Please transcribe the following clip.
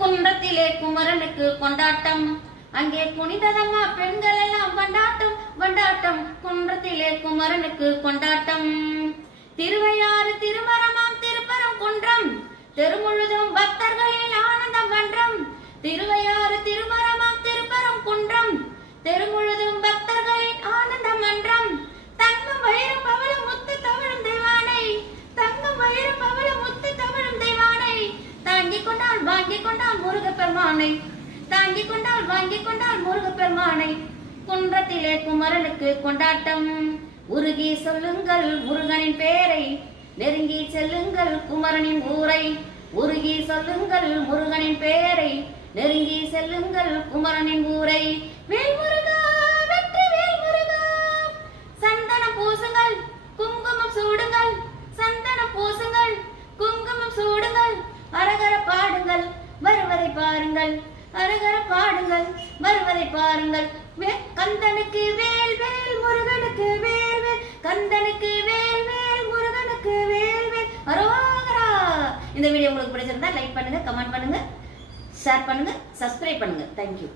குன்றத்திலே குமரனுக்கு கொண்டாட்டம், அங்கே குனிததம்மா பெண்கள் எல்லாம் கொண்டாட்டம் கொண்டாட்டம். குன்றத்திலே குமரனுக்கு கொண்டாட்டம். திருவையாறு திருமரமாம் திருப்பரம் குன்றம், தெருமுழுதும் பக்தர்களில் ஆனந்த மன்றம். திருவையாறு திருமரமாம் திருப்பரம் குன்றம், தெருமுழுதும் பக்தர்களின் ஆனந்த மன்றம். தங்கம் வயிறு பவள முத்து தவழும் தெய்வானை, தங்கம் வயிறு பவள முத்து தவழும் தெய்வானை. தாங்கிக் கொண்டால் வாங்கிக் கொண்டால் முருகப்பெருமானை, தாங்கிக் கொண்டால் வாங்கிக் கொண்டால் முருகப்பெருமானை. குன்றத்திலே குமரனுக்கு கொண்டாட்டம், உருகி சொல்லுங்கள் முருகனின் பேரை, நெருங்கி செல்லுங்கள் குமரனின் ஊரை. உருகி சொல்லுங்கள் முருகனின் பேரை, நெருங்கி செல்லுங்கள் குமரனின் ஊரை. வேல் முருகா வெற்றி வேல் முருகா, சந்தனம் பூசுங்கள் குங்குமம் சூடுங்கள், சந்தனம் பூசுங்கள் குங்குமம் சூடுங்கள். அரகர பாடுங்கள் வருவதை பாருங்கள், அரகர பாடுங்கள் வருவதை பாருங்கள். கந்தனுக்கு வேல் வேல் முருகனுக்கு வேல் வேல், கந்தனுக்கு வேல் வேல் முருகனுக்கு வேல் வேல். அரோகரா. இந்த வீடியோ உங்களுக்கு பிடிச்சிருந்தா லைக் பண்ணுங்க, கமெண்ட் பண்ணுங்க, ஷேர் பண்ணுங்க, சப்ஸ்கிரைப் பண்ணுங்க. தேங்க்யூ.